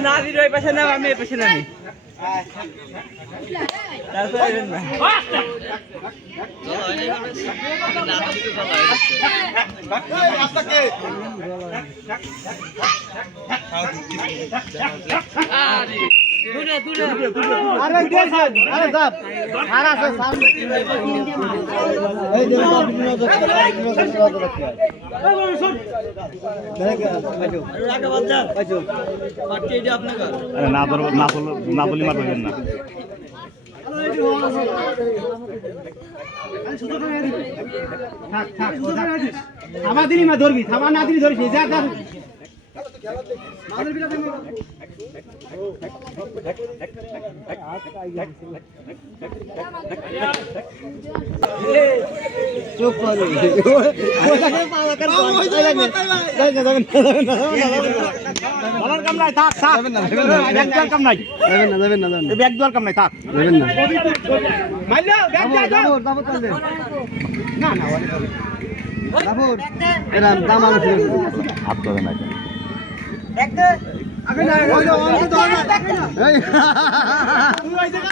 না দিল ওই পাশে না আমি এই পাশে নামি না বলি মার পাবেন না থামা দিলি মা ধরবি থামা না দিলি ধরিস যা যা চুপ করো বলার কাম নাই থাক থাক ব্যাগ দর কাম নাই যাবেন না ব্যাগ দর কাম নাই থাক যাবেন না মাইলো ব্যাগ যা যাও না না বাবুর এরা দাম আলো হাত ধরে নাই আগে না